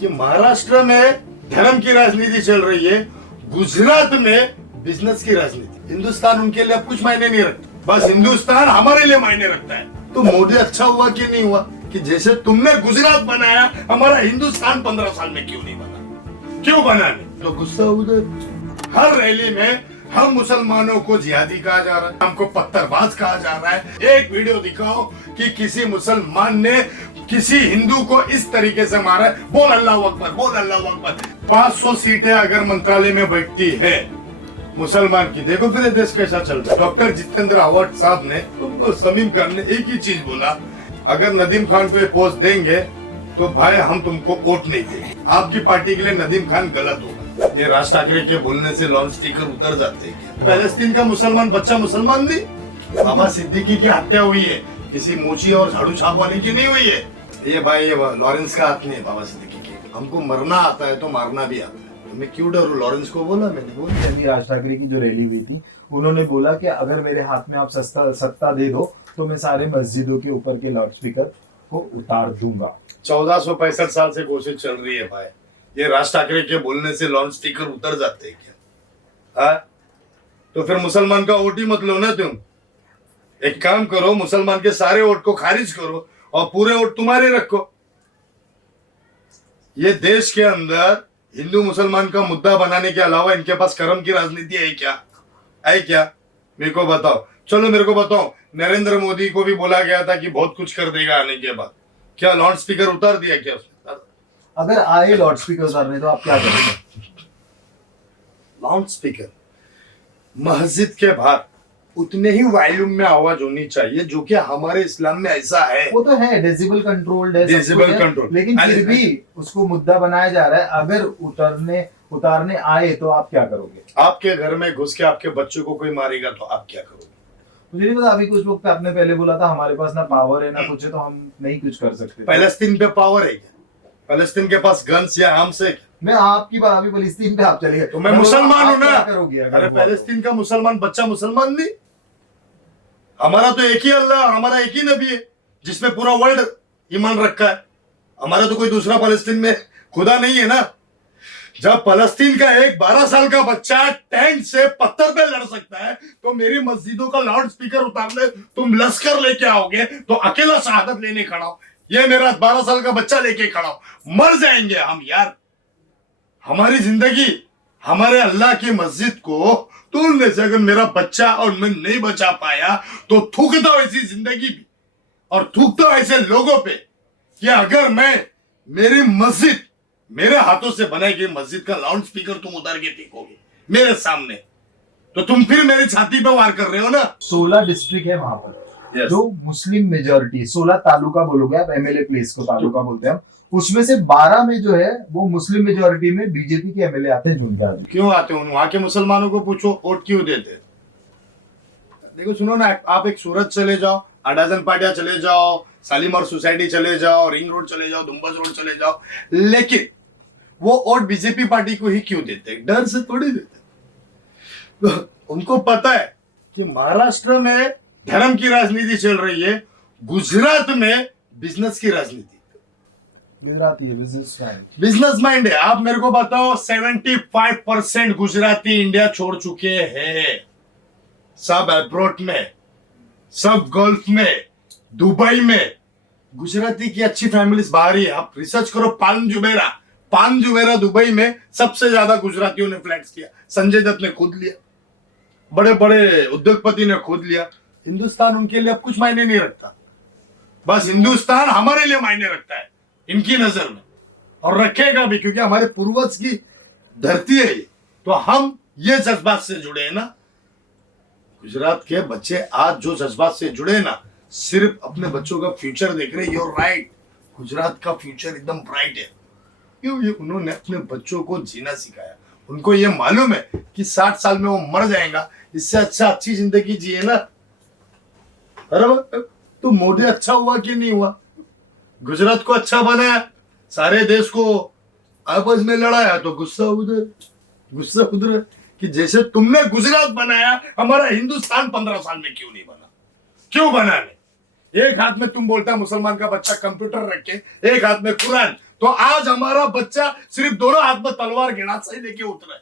कि महाराष्ट्र में धर्म की राजनीति चल रही है, गुजरात में बिजनेस की राजनीति। हिंदुस्तान उनके लिए अब कुछ मायने नहीं रखता, बस हिंदुस्तान हमारे लिए मायने रखता है। तो मोदी अच्छा हुआ कि नहीं हुआ कि जैसे तुमने गुजरात बनाया, हमारा हिंदुस्तान 15 साल में क्यों नहीं बना? क्यों बना नहीं? तो गुस्सा उधर। हर रैली में हम मुसलमानों को जिहादी कहा जा रहा है, हमको पत्थरबाज कहा जा रहा है। एक वीडियो दिखाओ कि किसी मुसलमान ने किसी हिंदू को इस तरीके से मारा है। बोल अल्लाह अकबर, बोल अल्लाह अकबर। 500 सीटें अगर मंत्रालय में बैठती है मुसलमान की, देखो फिर देश कैसा चल रहा है। डॉक्टर जितेंद्र अवार्ड साहब ने, समीम खान ने एक ही चीज बोला, अगर नदीम खान को पोस्ट देंगे तो भाई हम तुमको वोट नहीं देंगे। आपकी पार्टी के लिए नदीम खान गलत होगा। ये राज ठाकरे के बोलने से लॉन्च स्टिकर उतर जाते हैं। पैलेस्टीन का मुसलमान बच्चा मुसलमान नहीं, बाबा सिद्दीकी की हत्या हुई है, किसी मोची और झाड़ू छाप वाले की नहीं हुई है। ये भाई ये लॉरेंस का हाथ नहीं है बाबा सिद्दीकी की। हमको मरना आता है तो मारना भी आता है, मैं क्यों डरूं? लॉरेंस को बोला मैंने, बोल राज ठाकरे की जो रैली हुई थी, उन्होंने बोला कि अगर मेरे हाथ में आप सत्ता दे दो तो मैं सारे मस्जिदों के ऊपर के लाउड स्पीकर को उतार दूंगा। 1465 साल से कोशिश चल रही है भाई। ये राज ठाकरे के बोलने से लाउड स्पीकर उतर जाते हैं क्या? हाँ, तो फिर मुसलमान का वोट ही मत लो ना तुम। एक काम करो, मुसलमान के सारे वोट को खारिज करो और पूरे वोट तुम्हारे रखो। ये देश के अंदर हिंदू मुसलमान का मुद्दा बनाने के अलावा इनके पास कर्म की राजनीति है क्या? है क्या? मेरे को बताओ। चलो मेरे को बताओ, नरेंद्र मोदी को भी बोला गया था कि बहुत कुछ कर देगा आने के बाद, क्या लाउड स्पीकर उतार दिया क्या उसने? अगर आए लाउड स्पीकर उतारने तो आप क्या करेंगे? लाउड स्पीकर मस्जिद के बाहर उतने ही वॉल्यूम में आवाज होनी चाहिए जो कि हमारे इस्लाम में ऐसा है। वो तो है, डेसिबल कंट्रोल्ड है, डेसिबल कंट्रोल, लेकिन फिर भी उसको मुद्दा बनाया जा रहा है। अगर उतारने आए तो आप क्या करोगे? आपके घर में घुस के आपके बच्चों को कोई मारेगा तो आप क्या करोगे? मुझे नहीं पता। अभी कुछ वक्त आपने पहले बोला था हमारे पास ना पावर है ना कुछ है, तो हम नहीं कुछ कर सकते। पैलेस्तीन पे पावर है क्या? पैलेस्तीन के पास गन्स या आर्म्स है क्या? मैं आपकी बात, अभी फलस्तीन पे आप चले गए तो मैं मुसलमान हूं ना। करोगे अरे पैलेस्तीन का मुसलमान बच्चा मुसलमान नहीं? हमारा तो एक ही अल्लाह, हमारा एक ही नबी है जिसमें पूरा वर्ल्ड ईमान रखा है। हमारा तो कोई दूसरा पैलेस्तीन में खुदा नहीं है ना। जब फलस्तीन का एक 12 साल का बच्चा टैंक से पत्थर पे लड़ सकता है तो मेरी मस्जिदों का लाउड स्पीकर उतारने तुम लश्कर लेके आओगे तो अकेला शहादत लेने खड़ा हो। ये मेरा 12 साल का बच्चा लेके खड़ा हो, मर जाएंगे हम यार। हमारी जिंदगी, हमारे अल्लाह की मस्जिद को तोड़ने से अगर मेरा बच्चा और मैं नहीं बचा पाया तो थूकता हूं ऐसी जिंदगी भी, और थूकता हूं ऐसे लोगों पे कि अगर मैं मेरी मस्जिद, मेरे हाथों से बनाई गई मस्जिद का लाउड स्पीकर तुम उतार के फेंकोगे मेरे सामने तो तुम फिर मेरी छाती पे वार कर रहे हो ना। 16 डिस्ट्रिक्ट है वहां पर, जो मुस्लिम मेजोरिटी, 16 तालुका बोलोगे आप, एमएलए प्लेस को तालुका बोलते हैं हम, उसमें से 12 में जो है वो मुस्लिम मेजोरिटी में बीजेपी के एमएलए आते हैं झुंझार। क्यों आते हैं? वहां के मुसलमानों को पूछो वोट क्यों देते। देखो सुनो ना, आप एक सूरत चले जाओ, अडाजन पाटिया चले जाओ, शालीमार सोसाइटी चले जाओ, रिंग रोड चले जाओ, दुम्बज रोड चले जाओ, लेकिन वो वोट बीजेपी पार्टी को ही क्यों देते? डर से थोड़ी देते। तो उनको पता है कि महाराष्ट्र में धर्म की राजनीति चल रही है, गुजरात में बिजनेस की राजनीति। गुजराती है, बिजनेस माइंड है। आप मेरे को बताओ, 75% गुजराती इंडिया छोड़ चुके हैं। सब अब्रॉड में, सब गल्फ में, दुबई में गुजराती की अच्छी फैमिलीज बाहर ही है। आप रिसर्च करो, पान जुमेरा दुबई में सबसे ज्यादा गुजरातियों ने फ्लैट्स किया। संजय दत्त ने खुद लिया, बड़े बड़े उद्योगपति ने खुद लिया। हिंदुस्तान उनके लिए अब कुछ मायने नहीं रखता, बस हिंदुस्तान हमारे लिए मायने रखता है इनकी नजर में, और रखेगा भी, क्योंकि हमारे पूर्वज की धरती है ये। तो हम ये जज्बात से जुड़े हैं ना। गुजरात के बच्चे आज जो जज्बात से जुड़े हैं ना, सिर्फ अपने बच्चों का फ्यूचर देख रहे हैं। यूर राइट, गुजरात का फ्यूचर एकदम ब्राइट है। क्यों? ये उन्होंने अपने बच्चों को जीना सिखाया। उनको ये मालूम है कि 60 साल में वो मर जाएगा, इससे अच्छा अच्छी जिंदगी जिए ना। अरे तो मोदी अच्छा हुआ कि नहीं हुआ? गुजरात को अच्छा बनाया, सारे देश को आपस में लड़ाया, तो गुस्सा उधर कि जैसे तुमने गुजरात बनाया, हमारा हिंदुस्तान 15 साल में क्यों नहीं बना? क्यों बना नहीं? एक हाथ में तुम बोलता मुसलमान का बच्चा कंप्यूटर रख के, एक हाथ में कुरान, तो आज हमारा बच्चा सिर्फ दोनों हाथ में तलवार गिरासा ही लेके उतरा है।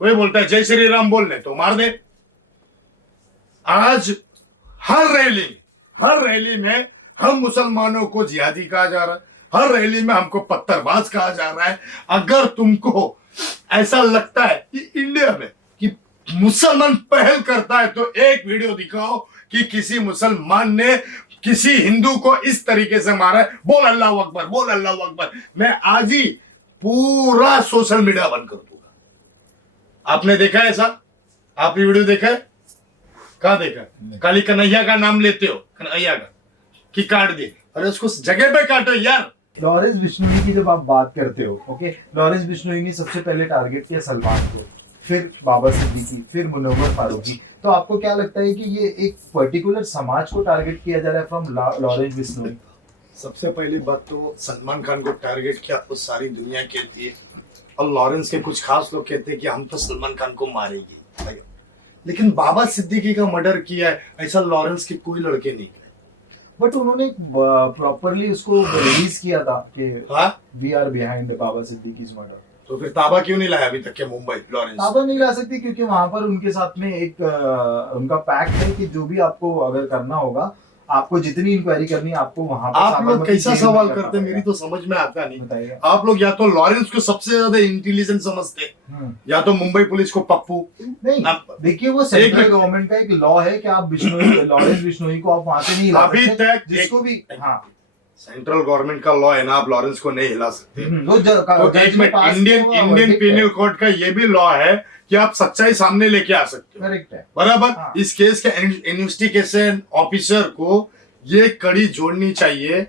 कोई बोलता है जय श्री राम बोलने तो मार दे। आज हर रैली में हम मुसलमानों को जिहादी कहा जा रहा है, हर रैली में हमको पत्थरबाज कहा जा रहा है। अगर तुमको ऐसा लगता है कि इंडिया में कि मुसलमान पहल करता है तो एक वीडियो दिखाओ कि किसी मुसलमान ने किसी हिंदू को इस तरीके से मारा है। बोल अल्लाह अकबर, बोल अल्लाह अकबर। मैं आज ही पूरा सोशल मीडिया बंद कर दूंगा। आपने देखा है ऐसा? आपने वीडियो देखा है? कहां देखा? काली कन्हैया का नाम लेते हो, कन्हैया का कि काट दे। अरे उसको जगह पे काटो यार। लॉरेंस बिश्नोई की जब आप बात करते हो, ओके, लॉरेंस बिश्नोई ने सबसे पहले टारगेट किया सलमान को, फिर बाबा सिद्दीकी, फिर मुनव्वर फारूकी। तो आपको क्या लगता है कि ये एक पर्टिकुलर समाज को टारगेट किया जा रहा है फ्रॉम लॉरेंस बिश्नोई? सबसे पहली बात तो सलमान खान को टारगेट किया तो सारी दुनिया कहती है, और लॉरेंस के कुछ खास लोग कहते हैं कि हम तो सलमान खान को मारेंगे। लेकिन बाबा सिद्दीकी का मर्डर किया है ऐसा लॉरेंस के कोई लड़के नहीं करे। बट उन्होंने प्रॉपरली उसको रिलीज किया था कि हाँ, we are behind Baba Siddiqui's murder. तो फिर ताबा क्यों नहीं लाया अभी तक के मुंबई लॉरेंस? ताबा नहीं ला सकती क्योंकि वहां पर उनके साथ में एक उनका पैक्ट है कि जो भी आपको अगर करना होगा, आपको जितनी इंक्वायरी करनी है आपको वहां पर। आप लोग कैसा सवाल करते हैं, मेरी तो समझ में आता नहीं। बताइए। आप लोग या तो लॉरेंस को सबसे ज्यादा इंटेलिजेंट समझते हैं या तो मुंबई पुलिस को पप्पू। नहीं, देखिए वो सेंट्रल गवर्नमेंट का एक लॉ है कि आप लॉरेंस बिश्नोई को आप वहां से नहीं ला अभी सकते, तक जिसको भी। हाँ, सेंट्रल गवर्नमेंट का लॉ है ना, आप लॉरेंस को नहीं हिला सकते। वो तो एक मिनट, इंडियन पीनल कोड का ये भी लॉ है कि आप सच्चाई सामने लेके आ सकते हो। करेक्ट है, बराबर। हाँ। इस केस के इन्वेस्टिगेशन ऑफिसर को ये कड़ी जोड़नी चाहिए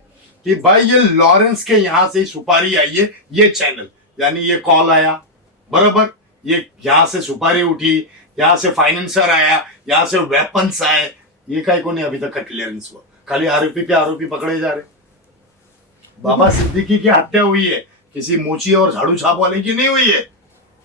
कि भाई ये लॉरेंस के यहां से सुपारी आई है, ये चैनल यानी ये कॉल आया, बराबर, ये यहां से सुपारी उठी, यहां से फाइनेंसर आया, यहां से वेपन्स आए, ये काय को नहीं अभी तक का क्लियरेंस हुआ। खाली आरोपी पे आरोपी पकड़े जा रहे। बाबा सिद्दीकी की हत्या हुई है, किसी मोची और झाड़ू छाप वाले की नहीं हुई है।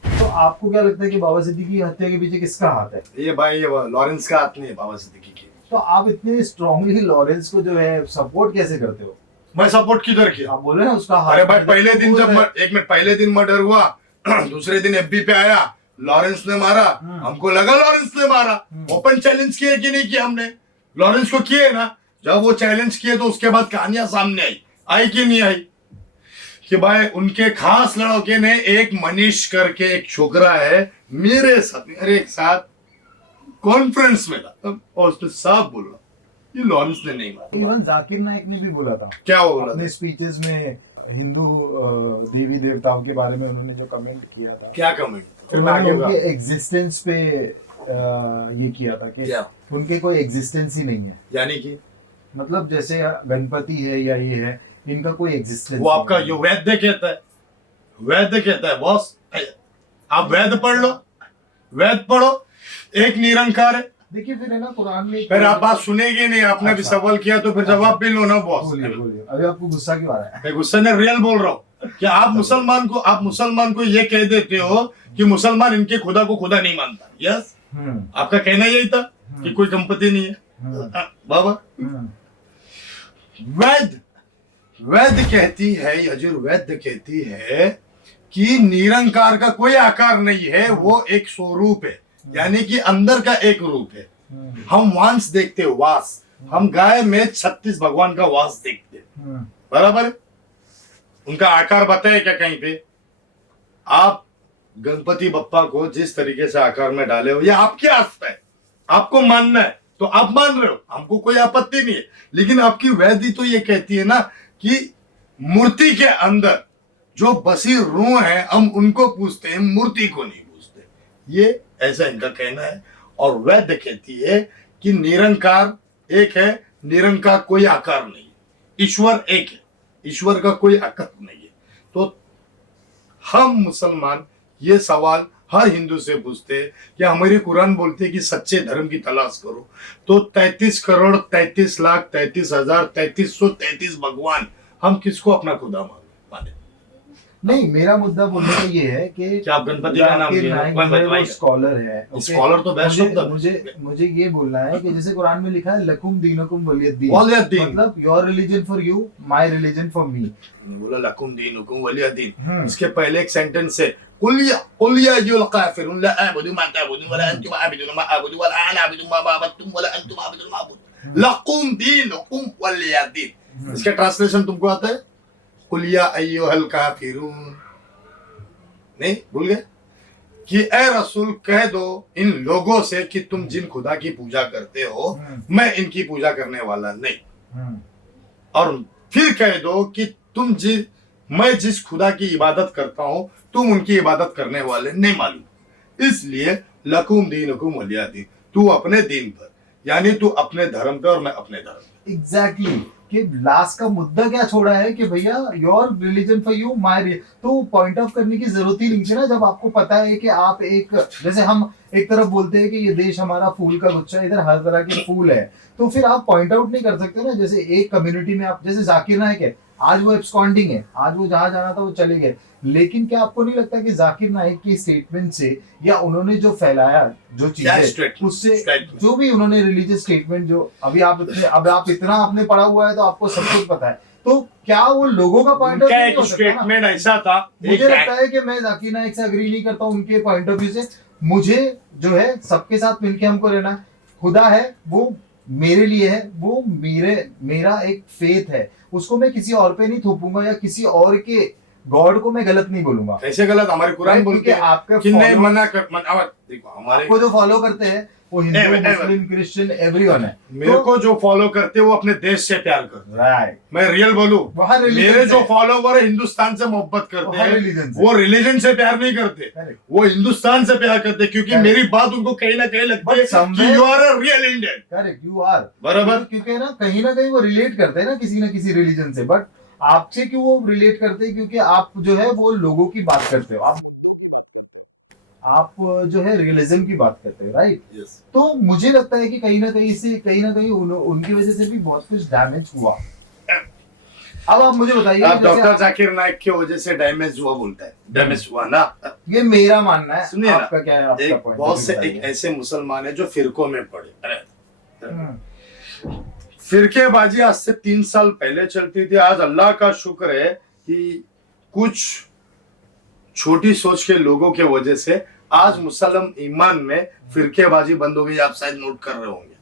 तो आपको क्या लगता है कि बाबा सिद्दीकी की हत्या के पीछे किसका हाथ है? ये भाई ये लॉरेंस का हाथ नहीं है, बाबा सिद्दीकी की। तो आप इतने स्ट्रांगली लॉरेंस को जो है सपोर्ट कैसे करते हो? मैं सपोर्ट किधर किया? आप बोले ना उसका हाथ। अरे भाई पहले दिन जब एक मिनट, पहले दिन मर्डर हुआ दूसरे दिन एफबी पे आया लॉरेंस ने मारा, हमको लगा लॉरेंस ने मारा। ओपन चैलेंज किए कि नहीं किया हमने? लॉरेंस को किए ना। जब वो चैलेंज किए तो उसके बाद कहानियां सामने आई कि नहीं आई कि भाई उनके खास लड़के ने, एक मनीष करके एक छोकरा है मेरे साथ कॉन्फ्रेंस में था और उसने साफ बोला ये लॉरेंस ने नहीं मारा। इवन जाकिर नाइक ने भी बोला था, क्या बोला अपने स्पीचेस में हिंदू देवी देवताओं के बारे में उन्होंने जो कमेंट किया था। क्या कमेंट? फिर उनके एग्जिस्टेंस पे ये किया था कि क्या? उनके कोई एग्जिस्टेंस ही नहीं है। यानी कि मतलब जैसे गणपति है या ये है, इनका कोई एग्जिस्टेंस। वो आपका जो वैद्य कहता है बॉस, आप वैद्य पढ़ लो, वैद्य पढ़ो, एक निरंकार है। देखिए फिर है ना कुरान में। फिर आप बात सुनेगी नहीं, आपने भी सवाल किया तो फिर जवाब भी लो ना बॉस। बोलिए, अभी आपको गुस्सा क्यों आ रहा है? मैं गुस्से में रियल बोल रहा हूँ कि आप मुसलमान को ये कह देते हो कि मुसलमान इनके खुदा को खुदा नहीं मानता। यस, आपका कहना यही था कि कोई गणपति नहीं है। बाबा वैद्य कहती है, यजुर्वेद कहती है कि निरंकार का कोई आकार नहीं है, वो एक स्वरूप है, यानी कि अंदर का एक रूप है। हम वांस देखते हैं, वास, हम गाय में 36 भगवान का वास देखते हैं, बराबर है? उनका आकार बताए क्या कहीं पे? आप गणपति बप्पा को जिस तरीके से आकार में डाले हो, ये आपकी आस्था है, आपको मानना है तो आप मान रहे हो, हमको कोई आपत्ति नहीं है। लेकिन आपकी वैधि तो ये कहती है ना कि मूर्ति के अंदर जो बसी रूह है हम उनको पूछते हैं, मूर्ति को नहीं पूछते। ये ऐसा इनका कहना है। और वैद्य कहती है कि निरंकार एक है, निरंकार कोई आकार नहीं, ईश्वर एक है, ईश्वर का कोई आकार नहीं है। तो हम मुसलमान ये सवाल हर हिंदू से पूछते हैं कि हमारी कुरान बोलती है कि सच्चे धर्म की तलाश करो, तो 33 करोड़ 33 लाख 33 हजार 3333 भगवान, हम किसको अपना खुदा माने? नहीं, मेरा मुद्दा बोलने का ये है कि क्या आप गणपति का नाम जाकिर लिए? नाइक कोई जो है वो बताइए। स्कॉलर है, okay? स्कॉलर तो बेस्ट मुझे शब्द है। मुझे मुझे ये बोलना है कि जैसे कुरान में लिखा है लकुम दीनुकुम वलियद्दीन, वलियद्दीन। मतलब your religion for you, my religion for me. बोला लकुम दीनुकुम वलियद्दीन, इसके पहले एक सेंटेंस है, कुल या अय्युल काफिरून ला अअबुदु मा तअबुदून वला अंतुम आबिदून मा अअबुदु वला अना आबिदु मा अबदतुम वला अंतुम आबिदून मा अअबुदु लकुम दीनुकुम वलियद्दीन। इसका ट्रांसलेशन तुमको आता है? कुल या अय्युहल काफिरून, नहीं भूल गए? कि ए रसूल कह दो इन लोगों से कि तुम जिन खुदा की पूजा करते हो मैं इनकी पूजा करने वाला नहीं, और फिर कह दो कि मैं जिस खुदा की इबादत करता हूं तुम उनकी इबादत करने वाले नहीं मालूम, इसलिए लकुम दीनुकुम वलिया दीन, तू अपने दीन पर, यानी तू अपने धर्म पे और मैं अपने धर्म पे। एग्जैक्टली कि लास्ट का मुद्दा क्या छोड़ा है कि भैया your religion for you my, तो पॉइंट ऑफ करने की जरूरत ही नहीं थी ना, जब आपको पता है कि आप एक, जैसे हम एक तरफ बोलते हैं कि ये देश हमारा फूल का गुच्छा है, इधर हर तरह के फूल है, तो फिर आप पॉइंट आउट नहीं कर सकते ना। जैसे एक कम्युनिटी में आप, जैसे जाकिर नाइक है, आज वो एब्सकॉन्डिंग है, आज वो जहां जाना था वो चले गए, लेकिन क्या आपको नहीं लगता कि जाकिर नाइक की स्टेटमेंट से या उन्होंने जो फैलाया जो चीजें उससे, जो भी उन्होंने रिलीजियस स्टेटमेंट, जो अभी आप इतना आपने पढ़ा हुआ है तो आपको सब कुछ पता है, तो क्या वो लोगों का पॉइंट ऑफ व्यू नहीं हो सकता ना? स्टेटमेंट ऐसा था, मुझे लगता है कि मैं जाकिर नाइक से अग्री नहीं करता हूं उनके पॉइंट ऑफ व्यू से। मुझे जो है सबके साथ मिलके हमको रहना है, खुदा है वो मेरे लिए है, वो मेरा एक फेथ है, उसको मैं किसी और पे नहीं थोपूंगा या किसी और के गॉड को मैं गलत नहीं बोलूंगा। ऐसे गलत हमारे कुरान बोलते हैं आपके कि नहीं मना कर देखो हमारे को जो फॉलो करते हैं वो हिंदू मुस्लिम क्रिश्चियन एवरीवन है, मेरे को जो फॉलो करते हैं वो अपने देश से प्यार करते हैं, राइट, मैं रियल बोलूं, मेरे जो फॉलोवर है हिंदुस्तान से मोहब्बत करते हैं, वो रिलीजन से प्यार नहीं करते, वो हिंदुस्तान से प्यार करते हैं, क्योंकि मेरी बात उनको कहीं ना कहीं लगती है कि you are a real Indian. Correct, you are बराबर, क्योंकि ना कहीं वो रिलेट करते हैं ना किसी रिलीजन से, बट आपसे क्यों वो रिलेट करते हैं? क्योंकि आप जो है वो लोगों की बात करते हो, आप जो है रियलिज्म की बात करते हैं, राइट? yes. तो मुझे लगता है कि कहीं ना कहीं उनकी वजह से भी बहुत कुछ डैमेज हुआ। अब आप मुझे बताइए, आप डॉक्टर जाकिर नाइक की वजह से डैमेज हुआ बोलता है, डैमेज हुआ ना, ये मेरा मानना है। सुनिए आपका क्या है? आपका एक पॉइंट बहुत से एक ऐसे मुसलमान है जो फिरकों में पड़े, फिरकेबाजी आज से 3 साल पहले चलती थी, आज अल्लाह का शुक्र है कि कुछ छोटी सोच के लोगों के वजह से आज मुसलम ईमान में फिरकेबाजी बंद हो गई। आप शायद नोट कर रहे होंगे।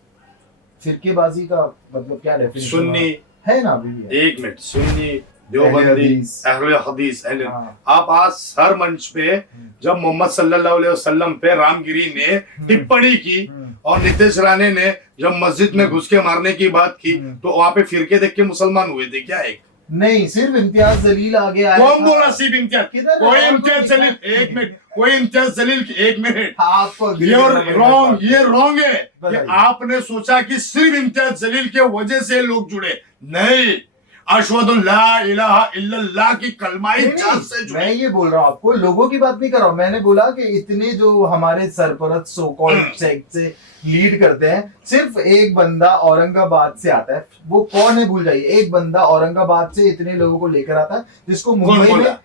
फिरकेबाजी का मतलब क्या डेफिनेशन सुन्नी है ना अभी? एक मिनट, सुन्नी, देवबंदी, अहले हदीस, आप आज हर मंच पे जब मोहम्मद सल्लल्लाहु अलैहि वसल्लम पे रामगिरी ने टिप्पणी की और नितेश राणे ने जब मस्जिद में घुस के मारने की बात की, तो वहां पे फिरके देख के मुसलमान हुए थे क्या? एक नहीं, सिर्फ इम्तियाज जलील आगे आया। कौन बोला सिर्फ इम्तियाज? कोई इम्तियाज जलील, एक मिनट, कोई इम्तियाज जलील, एक मिनट, आपको ये रॉन्ग है कि आपने सोचा कि सिर्फ इम्तियाज जलील के वजह से लोग जुड़े। नहीं, अशहदु ला इलाहा इल्लल्लाह की कलमाई जात से जुड़े। मैं ये बोल रहा हूँ आपको, लोगों की बात नहीं कर रहा हूँ, मैंने बोला कि इतने जो हमारे सरपरस्त सो कॉल्ड सेक्ट से लीड करते हैं, सिर्फ एक बंदा औरंगाबाद से आता है, वो कौन है भूल जाइए, एक बंदा औरंगाबाद से इतने लोगों को लेकर आता है, जिसको मुंबई में,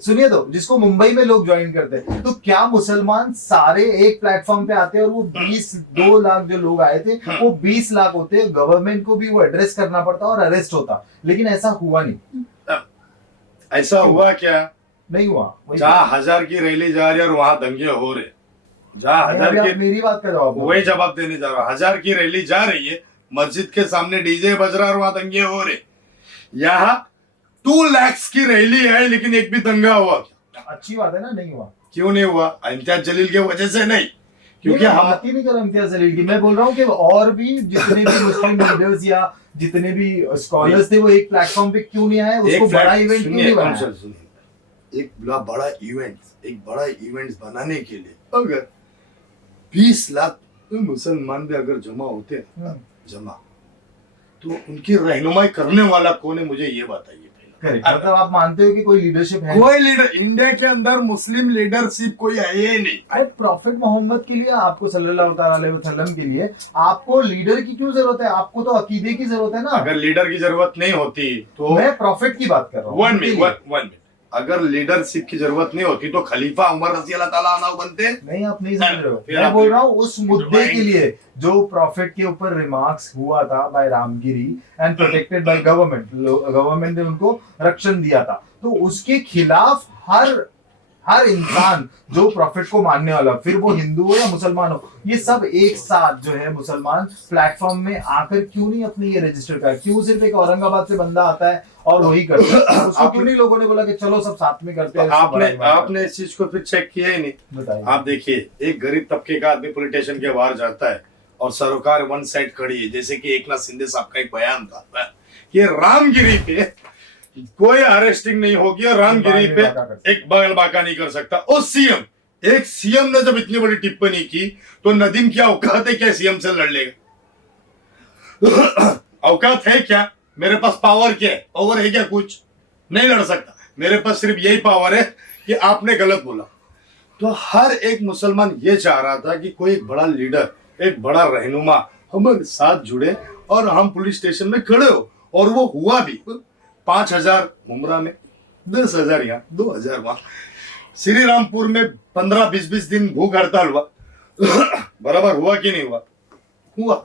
सुनिए तो, जिसको मुंबई में लोग ज्वाइन करते हैं। तो क्या मुसलमान सारे एक प्लेटफॉर्म पे आते हैं और वो 2 लाख जो लोग आए थे वो 20 लाख होते, गवर्नमेंट को भी वो एड्रेस करना पड़ता और अरेस्ट होता, लेकिन ऐसा हुआ नहीं। ऐसा हुआ क्या? नहीं हुआ। जहाँ 1000 की रैली जा रही है और वहां दंगे हो रहे, जहाँ 1000 की, मेरी बात का जवाब, वही जवाब देने जा रहा हूँ। 1000 की रैली जा रही है, मस्जिद के सामने डीजे बज रहा है और वहां दंगे हो रहे। यहाँ 2 लाख की रैली है लेकिन एक भी दंगा हुआ? अच्छी बात है ना, नहीं हुआ। क्यों नहीं हुआ? इम्तियाज जलील के वजह से नहीं, क्योंकि हम बात ही नहीं कर रहे इम्तियाज जलील की, मैं बोल रहा हूँ कि और भी जितने भी मुस्लिम लीडर्स या जितने भी स्कॉलर्स थे वो एक प्लेटफॉर्म पे क्यों नहीं आए, उसको बड़ा इवेंट क्यों नहीं बनाया? एक बड़ा इवेंट बनाने के लिए अगर 20 लाख मुसलमान भी अगर जमा होते हैं तो उनकी रहनुमाई करने वाला कौन है, मुझे ये बताइए। मतलब आप मानते हो कि कोई लीडरशिप है? कोई लीडर इंडिया के अंदर मुस्लिम लीडरशिप कोई है ही नहीं। प्रॉफिट मोहम्मद के लिए, आपको सल्लल्लाहु अलैहि वसल्लम के लिए आपको लीडर की क्यों जरूरत है? आपको तो अकीदे की जरूरत है ना। अगर लीडर की जरूरत नहीं होती तो मैं प्रॉफिट की बात कर रहा हूँ। 1 मिनट, अगर लीडरशिप की जरूरत नहीं होती तो खलीफा उमर रजी अल्लाह ताला अन्हु बनते। नहीं, आप नहीं समझ रहे हो। फिर मैं आप- बोल रहा हूँ उस मुद्दे Divine- के लिए जो प्रॉफिट के ऊपर रिमार्क्स हुआ था by Ramgiri and protected by government ने उनको रक्षण दिया था, तो उसके खिलाफ हर इंसान जो प्रॉफिट को मानने वाला, फिर वो हिंदू हो या मुसलमान हो, ये सब एक साथ जो है मुसलमान प्लेटफॉर्म में आकर क्यों नहीं अपने ये रजिस्टर का, क्यों सिर्फ एक औरंगाबाद से बंदा आता है और वही करता है, उसको क्यों नहीं लोगों ने बोला कि चलो सब साथ में करते हैं। आपने इस चीज को फिर चेक किया ही नहीं। बताइए। आप देखिए, एक गरीब तबके का आदमी पुलिस स्टेशन के बाहर जाता है और सरकार वन साइड खड़ी है, जैसे कि एकनाथ शिंदे साहब का एक बयान था कि रामगिरी पे कोई अरेस्टिंग नहीं होगी और रामगिरी पे एक बगल बाका नहीं कर सकता। और एक सीएम ने जब इतनी बड़ी टिप्पणी की तो नदीम क्या औकात है, क्या सीएम से लड़ लेगा? औकात है क्या? मेरे पास पावर क्या है? पावर है क्या? कुछ नहीं लड़ सकता। मेरे पास सिर्फ यही पावर है कि आपने गलत बोला। तो हर एक मुसलमान ये चाह रहा था कि कोई एक बड़ा लीडर, एक बड़ा रहनुमा हमारे साथ जुड़े और हम पुलिस स्टेशन में खड़े हो, और वो हुआ भी। 5,000 मुमरा में, 10,000 यहाँ, 2,000 वहां। श्री रामपुर में 15-20 दिन भूख हड़ताल हुआ। बराबर हुआ कि नहीं हुआ? हुआ।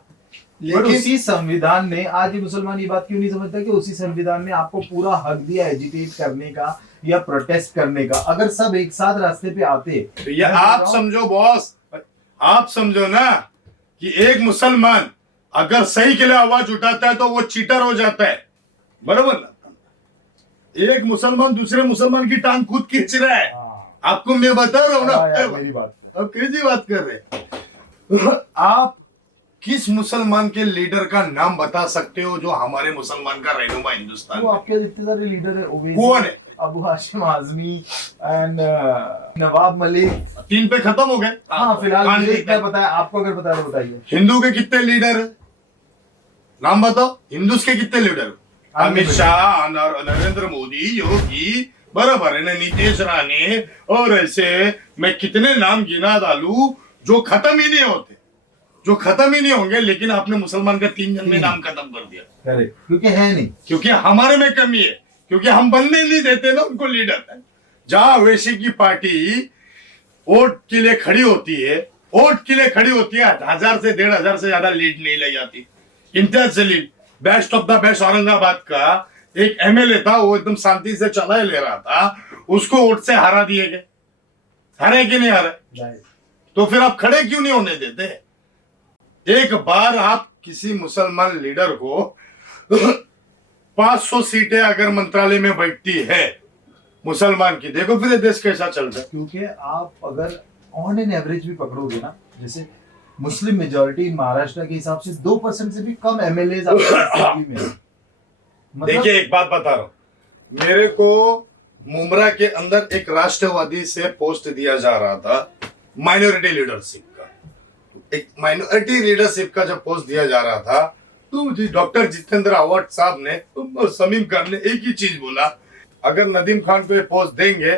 लेकिन लेकिन उसी संविधान ने, आज ये मुसलमान ये बात क्यों नहीं समझता कि उसी संविधान ने आपको पूरा हक दिया एजिटेट करने का या प्रोटेस्ट करने का। अगर सब एक साथ रास्ते पे आते, तो ये आप समझो बॉस, आप समझो ना कि एक मुसलमान अगर सही के लिए आवाज उठाता है तो वो चीटर हो जाता है, बराबर ना? एक मुसलमान दूसरे मुसलमान की टांग खुद खींच रहा है। आपको मैं बता रहा हूँ ना, मेरी बात अब कैसी बात कर रहे हैं आप? किस मुसलमान के लीडर का नाम बता सकते हो जो हमारे मुसलमान का रहनुमा हिंदुस्तान वो में? आपके जितने सारे लीडर है, ओवैसी, कौन है? अबू हाशिम आजमी एंड नवाब मलिक। 3 पे खत्म हो गए। हाँ, फिलहाल खान मुझे जी इतना पता है, आपको अगर पता है तो बताइए। हिंदू के कितने लीडर है? नाम बताओ। हिंदूस के कितने लीडर? अमित शाह, नरेंद्र मोदी, योगी, बराबर है ना, नीतीश राणे, और ऐसे मैं कितने नाम गिना डालू जो खत्म ही नहीं होते, जो खत्म ही नहीं होंगे। लेकिन आपने मुसलमान का 3 जन में नाम खत्म कर दिया। करेक्ट, क्योंकि है नहीं, क्योंकि हमारे में कमी है, क्योंकि हम बनने नहीं देते ना उनको लीडर। जहां वैसी की पार्टी वोट के लिए खड़ी होती है, वोट के लिए खड़ी होती है, 1,000 से 1,500 से ज्यादा लीड नहीं ले जाती। Imtiaz Jaleel, best of the best Aurangabad का एक एमएलए था, वो एकदम शांति से चला ले रहा था, उसको वोट से हरा दिए गए। हरे कि नहीं हरे? तो फिर आप खड़े क्यों नहीं होने देते? एक बार आप किसी मुसलमान लीडर को 500 सीटें अगर मंत्रालय में बैठती है मुसलमान की, देखो फिर ये देश कैसा चलता है। क्योंकि आप अगर ऑन एन एवरेज भी पकड़ोगे ना, जैसे मुस्लिम मेजॉरिटी महाराष्ट्र के हिसाब से 2% से भी कम एमएलए में है। मतलब देखिए, एक बात बता रहा हूं, मेरे को मुमरा के अंदर एक राष्ट्रवादी से पोस्ट दिया जा रहा था माइनॉरिटी लीडरशिप का। एक माइनॉरिटी लीडरशिप का जब पोस्ट दिया जा रहा था तो मुझे डॉक्टर जितेंद्र अवार्ड साहब ने और समीम खान ने एक ही चीज बोला, अगर नदीम खान पे पोस्ट देंगे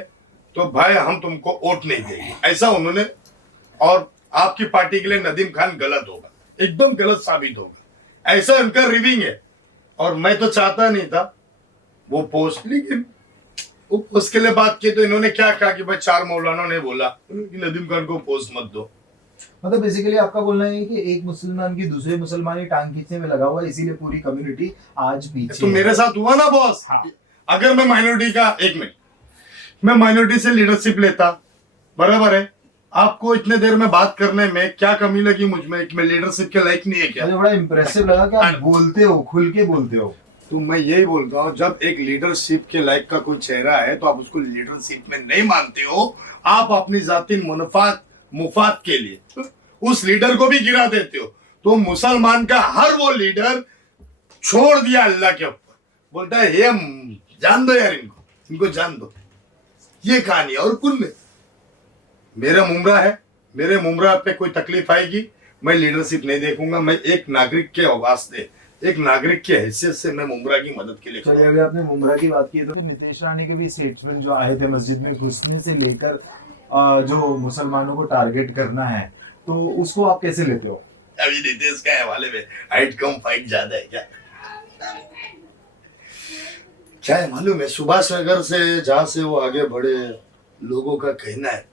तो भाई हम तुमको वोट नहीं देंगे, ऐसा उन्होंने। और आपकी पार्टी के लिए नदीम खान गलत होगा, एकदम गलत साबित होगा, ऐसा उनका रिविंग है। और मैं तो चाहता नहीं था वो पोस्ट, लेकिन उसके लिए बात की तो इन्होंने क्या कहा कि भाई 4 मौलानों ने बोला कि नदीम खान को पोस्ट मत दो। मतलब बेसिकली आपका बोलना है कि एक मुसलमान की दूसरे मुसलमान की टांग खींचने में लगा हुआ है, इसीलिए पूरी कम्युनिटी आज पीछे तो मेरे साथ हुआ ना बॉस। हाँ। अगर मैं माइनॉरिटी का, एक मिनट, मैं माइनॉरिटी से लीडरशिप लेता, बराबर है, आपको इतने देर में बात करने में क्या कमी लगी मुझ में कि मैं लीडरशिप के लायक नहीं है क्या? मुझे बड़ा इंप्रेसिव लगा कि आप बोलते हो, खुल के बोलते हो। तो मैं यही बोलता हूँ, जब एक लीडरशिप के लायक का कोई चेहरा है तो आप उसको लीडरशिप में नहीं मानते हो, आप अपनी जाती मुफाद के लिए उस लीडर को भी गिरा देते हो। तो मुसलमान का हर वो लीडर छोड़ दिया अल्लाह के ऊपर, बोलता है ये जान दो यार, इनको जान दो, ये कहानी है। और कुल में मेरा मुमरा है, मेरे मुमरा पे कोई तकलीफ आएगी, मैं लीडरशिप नहीं देखूंगा। मैं एक नागरिक के वास्ते, एक नागरिक की हैसियत से मैं मुमरा की मदद के लिए खड़ा हूं। चलिए, अभी आपने मुमरा की बात की तो नीतीश राणे के भी स्टेटमेंट जो आए थे मस्जिद में घुसने से लेकर जो मुसलमानों को टारगेट करना है, तो उसको आप कैसे लेते हो? अभी नीतीश के हवाले में हाइट कम फाइट ज्यादा है क्या? क्या है मालूम है, सुभाष नगर से जहां से वो आगे बढ़े, लोगों का कहना है,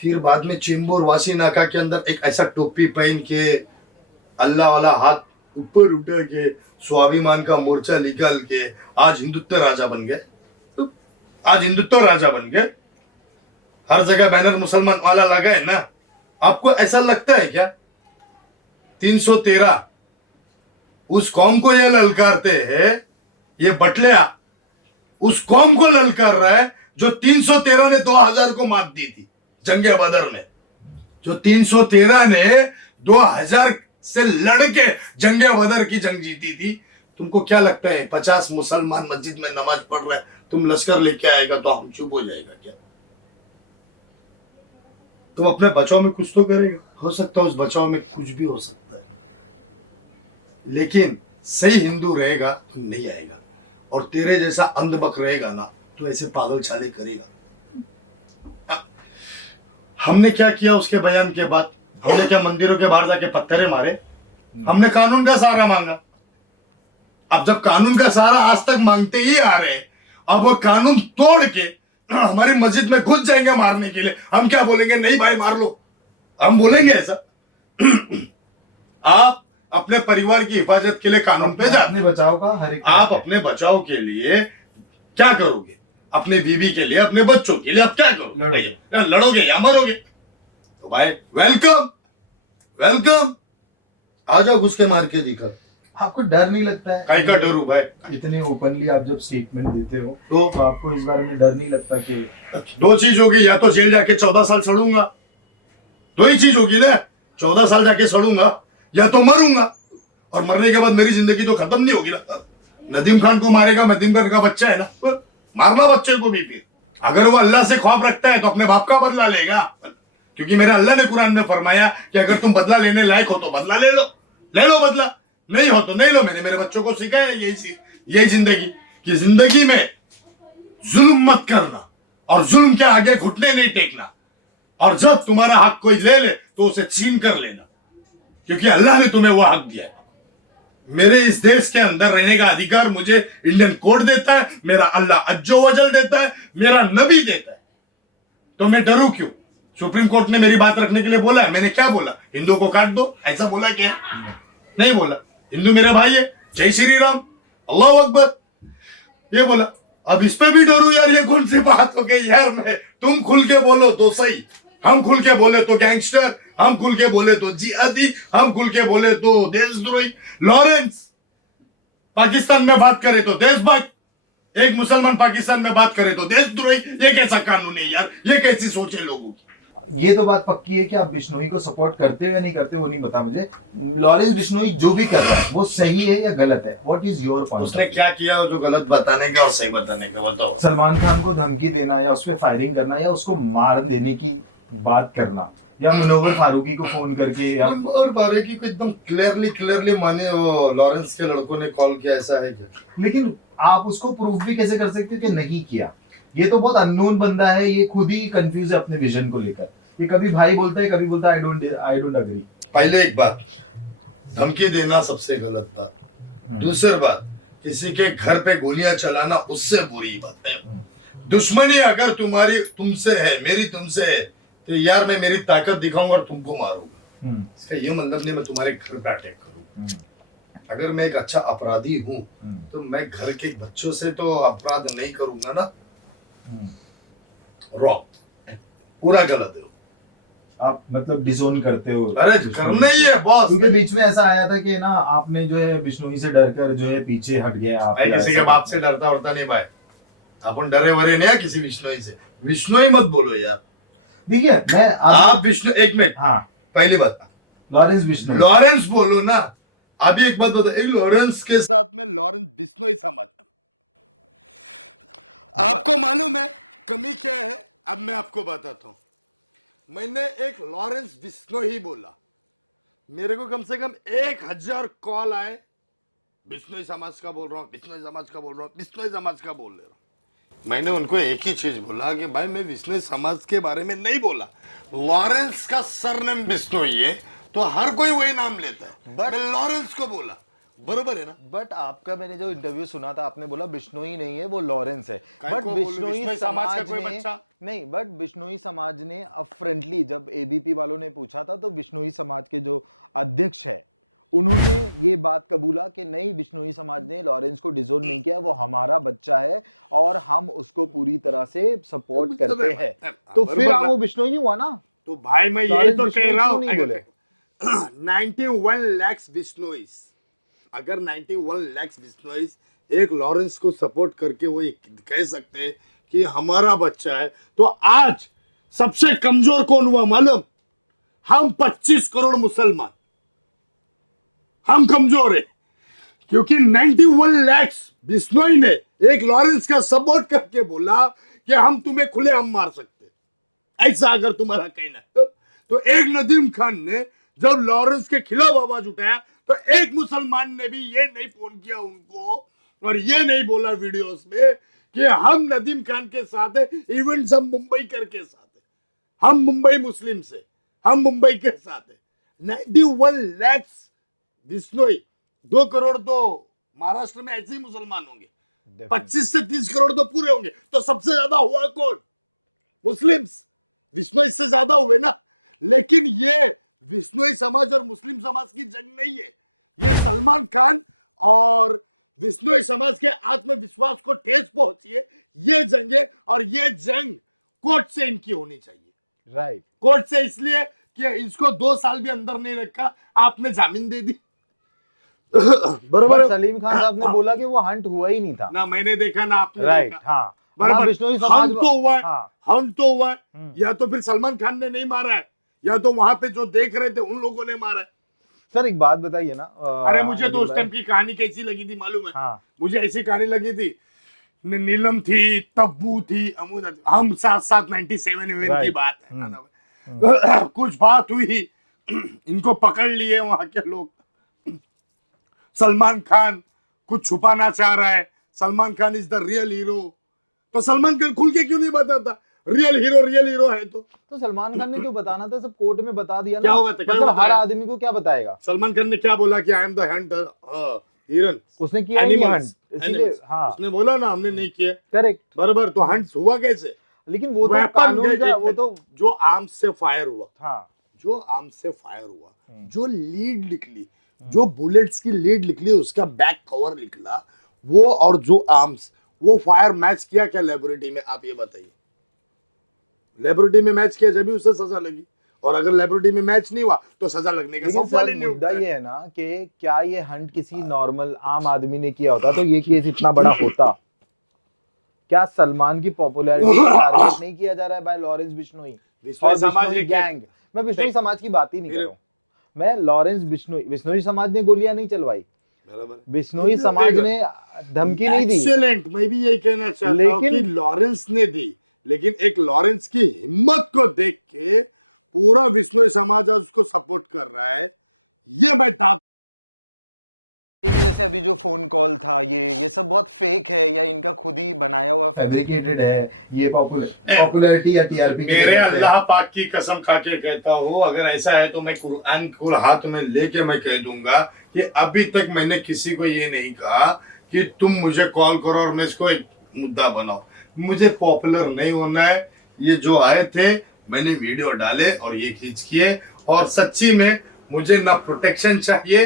फिर बाद में चेंबूर वासी नाका के अंदर एक ऐसा टोपी पहन के, अल्लाह वाला हाथ ऊपर उठा के, स्वाभिमान का मोर्चा निकाल के आज हिंदुत्व राजा बन गए। तो आज हिंदुत्व राजा बन गए, हर जगह बैनर मुसलमान वाला लगा है ना। आपको ऐसा लगता है क्या 313 उस कौम को ये ललकारते हैं, ये बटलिया उस कौम को ललकार रहा है जो 313 ने 2000 को मात दी थी जंगे बदर में। जो 313 ने 2000 से लड़के जंगे बदर की जंग जीती थी। तुमको क्या लगता है 50 मुसलमान मस्जिद में नमाज पढ़ रहे हैं, तुम लश्कर लेके आएगा तो हम चुप हो जाएगा क्या? तुम अपने बचाव में कुछ तो करेगा, हो सकता है उस बचाव में कुछ भी हो सकता है, लेकिन सही हिंदू रहेगा तो नहीं आएगा, और तेरे जैसा अंधबक रहेगा ना तो ऐसे पागल चाले करेगा। हमने क्या किया उसके बयान के बाद? हमने क्या मंदिरों के बाहर जाके पत्थरे मारे? हमने कानून का सहारा मांगा। अब जब कानून का सहारा आज तक मांगते ही आ रहे हैं, अब वो कानून तोड़ के हमारी मस्जिद में घुस जाएंगे मारने के लिए, हम क्या बोलेंगे? नहीं भाई मार लो, हम बोलेंगे ऐसा? आप अपने परिवार की हिफाजत के लिए कानून पे जाते, अपने बचाव का हर एक आप अपने बचाव के लिए क्या करोगे? अपने बीवी के लिए, अपने बच्चों के लिए आप क्या करोगे? लड़ोगे या मरोगे? तो भाई वेलकम, वेलकम, आ जाओ घुस के मार के दिखा। आपको डर नहीं लगता है? काय का डरू भाई? इतने ओपनली आप जब स्टेटमेंट देते हो तो आपको इस बारे में डर नहीं लगता कि दो चीज होगी, या तो जेल जाके 14 साल सड़ूंगा, दो ही चीज होगी ना, 14 साल जाके सड़ूंगा या तो मरूंगा, और मरने के बाद मेरी जिंदगी तो खत्म नहीं होगी ना। नदीम खान को मारेगा, नदीम खान का बच्चा है ना, मारना बच्चे को भी। फिर अगर वो अल्लाह से खौफ रखता है तो अपने बाप का बदला लेगा, क्योंकि मेरे अल्लाह ने कुरान में फरमाया कि अगर तुम बदला लेने लायक हो तो बदला ले लो बदला, नहीं हो तो नहीं लो। मैंने मेरे बच्चों को सिखाया यही जिंदगी, कि जिंदगी में जुल्म मत करना और जुल्म के आगे घुटने नहीं टेकना, और जब तुम्हारा हक कोई ले ले तो उसे छीन कर लेना, क्योंकि अल्लाह ने तुम्हें वो हक दिया है। मेरे इस देश के अंदर रहने का अधिकार मुझे इंडियन कोड देता है, मेरा अल्लाह अज्जो वजल देता है, मेरा नबी देता है, तो मैं डरूं क्यों? सुप्रीम कोर्ट ने मेरी बात रखने के लिए बोला है, मैंने क्या बोला? हिंदुओं को काट दो, ऐसा बोला क्या? नहीं बोला। हिंदू मेरे भाई है, जय श्री राम, अल्लाह अकबर, ये बोला। अब इस पे भी डरू यार, ये कौन सी बात हो गई यार? मैं तुम खुल के बोलो तो सही, हम खुल के बोले तो गैंगस्टर, हम खुल के बोले तो जिहादी, हम खुल के बोले तो देशद्रोही। लॉरेंस पाकिस्तान में बात करे तो देशभक्त, एक मुसलमान पाकिस्तान में बात करे तो देशद्रोही। ये कैसा कानून है यार? ये कैसी सोच है लोगों की? ये तो बात पक्की है कि आप बिश्नोई को सपोर्ट करते हो या नहीं करते, वो नहीं पता मुझे। लॉरेंस बिश्नोई जो भी कर रहा है वो सही है या गलत है? What is your point? उसने क्या किया जो गलत बताने का और सही बताने का, बताओ। सलमान खान को धमकी देना या उस पर फायरिंग करना या उसको मार देने की बात करना, या मुनव्वर फारूकी को फोन करके, या और फारूकी को एकदम क्लियरली माने वो लॉरेंस के लड़कों ने कॉल किया, ऐसा है क्या? लेकिन आप उसको प्रूफ भी कैसे कर सकते हो कि नहीं किया? ये तो बहुत अननोन बंदा है, ये खुद ही कंफ्यूज है अपने विजन को लेकर। ये कभी भाई बोलता है, कभी बोलता है आई डोंट अग्री। पहले एक बात, धमकी देना सबसे गलत बात। दूसरी बात, किसी के घर पे गोलियां चलाना उससे बुरी बात है। दुश्मनी अगर तुम्हारी तुमसे है, मेरी तुमसे है, तो यार मैं मेरी ताकत दिखाऊंगा और तुमको मारूंगा। इसका ये मतलब नहीं मैं तुम्हारे घर पे अटैक करूंगा। अगर मैं एक अच्छा अपराधी हूं तो मैं घर के बच्चों से तो अपराध नहीं करूंगा ना। रॉन्ग, पूरा गलत है। आप मतलब डिसोन करते हो? अरे करना ही है बॉस। क्योंकि बीच में ऐसा आया था कि ना आपने जो है बिश्नोई से डरकर जो है पीछे हट गया। आप भाई किसी के बाप से डरता वरता नहीं भाई, अपन डरे वरे नहीं किसी विष्णोई से। विष्णोई मत बोलो यार। देखिए मैं आप विष्णु, एक मिनट, हाँ पहली बात लॉरेंस बिश्नोई, लॉरेंस बोलो ना। अभी एक बात बता, एक लॉरेंस के फैब्रिकेटेड है, ये पॉपुलैरिटी या टीआरपी मेरे अल्लाह पाक की कसम खा के कहता हूँ, अगर ऐसा है तो मैं कुरान को हाथ में लेके मैं कह दूंगा कि अभी तक मैंने किसी को ये नहीं कहा कि तुम मुझे कॉल करो और मैं इसको एक मुद्दा बनाओ। मुझे पॉपुलर नहीं होना है। ये जो आए थे मैंने वीडियो डाले और ये खींच किए, और सच्ची में मुझे ना प्रोटेक्शन चाहिए।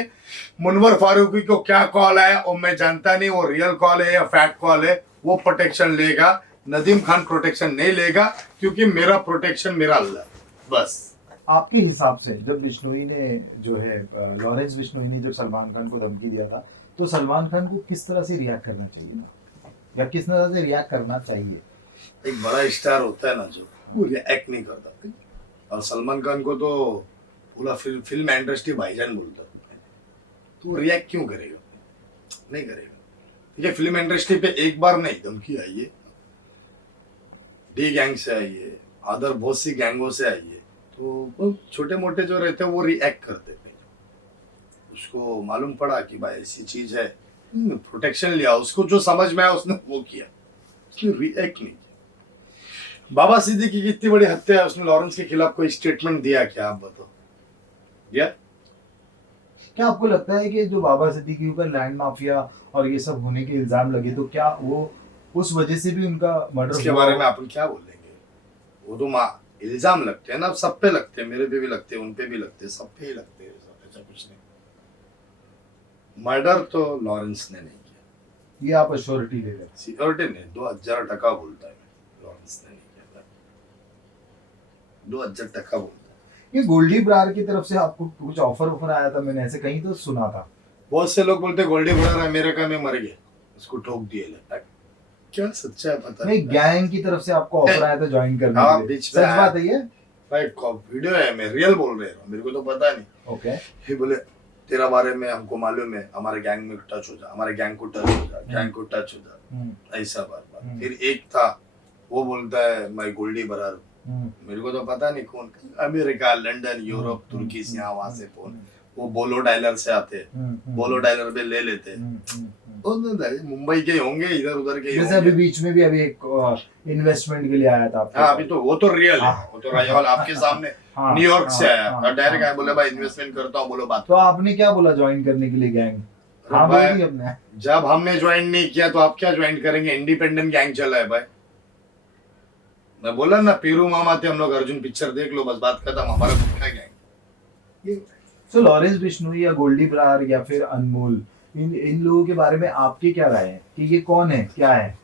मुनव्वर फारूकी को क्या कॉल आया और मैं जानता नहीं, वो रियल कॉल है या फैक कॉल है, वो प्रोटेक्शन लेगा। नदीम खान प्रोटेक्शन नहीं लेगा, क्योंकि मेरा प्रोटेक्शन मेरा अल्लाह। बस आपके हिसाब से जब बिश्नोई ने जो है लॉरेंस बिश्नोई ने जब सलमान खान को धमकी दिया था, तो सलमान खान को किस तरह से रिएक्ट करना चाहिए था, या किस तरह से रिएक्ट करना चाहिए? एक बड़ा स्टार होता है ना जो, वो रिएक्ट नहीं करता। और सलमान खान को तो पूरा फिल्म इंडस्ट्री भाईजान बोलता है, तो रिएक्ट क्यों करेगा? नहीं करेगा। ठीक है, फिल्म इंडस्ट्री पे एक बार नहीं धमकी आई है, डी गैंग से आई है, अदर बहुत सी गैंगों से आई है, तो छोटे मोटे जो रहते हैं वो रिएक्ट करते हैं। उसको मालूम पड़ा कि भाई ऐसी चीज है, प्रोटेक्शन लिया, उसको जो समझ में आया उसने वो किया, उसने रिएक्ट नहीं किया। बाबा सिद्दीकी की इतनी बड़ी हत्या है, उसने लॉरेंस के खिलाफ कोई स्टेटमेंट दिया क्या? आप बताओ। या क्या आपको लगता है कि जो बाबा सिद्दीकी के ऊपर लैंड माफिया और ये सब होने के इल्जाम लगे, तो क्या वो उस वजह से भी उनका मर्डर इसके बारे में अपन क्या बोलेंगे? वो तो इल्जाम लगते हैं ना, सब पे लगते हैं, मेरे पे भी लगते हैं, उन पे भी लगते हैं, सब पे ही लगते हैं, ऐसा कुछ नहीं। मर्डर तो लॉरेंस ने नहीं किया, ये आप अश्योरिटी दे रहे हैं? सिक्योरिटी ने 2000% बोलता है, लॉरेंस ने नहीं किया, 2000% बोलता है। ये गोल्डी ब्रार की तरफ से आपको कुछ ऑफर आया था, मैंने ऐसे कहीं तो सुना था। बहुत से लोग बोलते गोल्डी ब्रार अमेरिका में मर गया, उसको ठोक दिए ले। क्या सच्चा है पता नहीं, गैंग की तरफ से आपको ऑफर आया था ज्वाइन करने हाँ, के लिए, बीच में सच बात है ये? भाई वीडियो है, मैं रियल बोल रहे हूँ, मेरे को तो पता नहीं। ओके। ये बोले तेरा बारे में हमको मालूम है, हमारे गैंग में टच हो जा, हमारे गैंग को टच हो जा, गैंग को टच हो जा, ऐसा बार। फिर एक था वो बोलता है मैं गोल्डी बरार, मेरे को तो पता नहीं कौन, अमेरिका, लंदन, यूरोप, तुर्की से यहाँ वहां से फोन, वो बोलो डायलर से आते, बोलो डायलर पे ले लेते, मुंबई के होंगे, इधर उधर के। जैसे अभी बीच में भी अभी एक इन्वेस्टमेंट के लिए आया था। हाँ, अभी तो वो तो रियल है, वो तो राजवाल आपके सामने न्यूयॉर्क से आया, डायरेक्ट आया, बोले भाई इन्वेस्टमेंट करता हूँ, बोलो बात। तो आपने क्या बोला ज्वाइन करने के लिए गैंग? हाँ बोल दी अपने। जब हमने ज्वाइन नहीं किया तो आप क्या ज्वाइन करेंगे? इंडिपेंडेंट गैंग चला है भाई। मैं बोला ना, पीरू मामा थे हम लोग, अर्जुन पिक्चर देख लो, बस बात खत्म, हमारा खुद का गैंग। सो लॉरेंस बिश्नोई या गोल्डी ब्रार या फिर अनमोल, इन लोगों के बारे में आपकी क्या राय है कि ये कौन है, क्या है?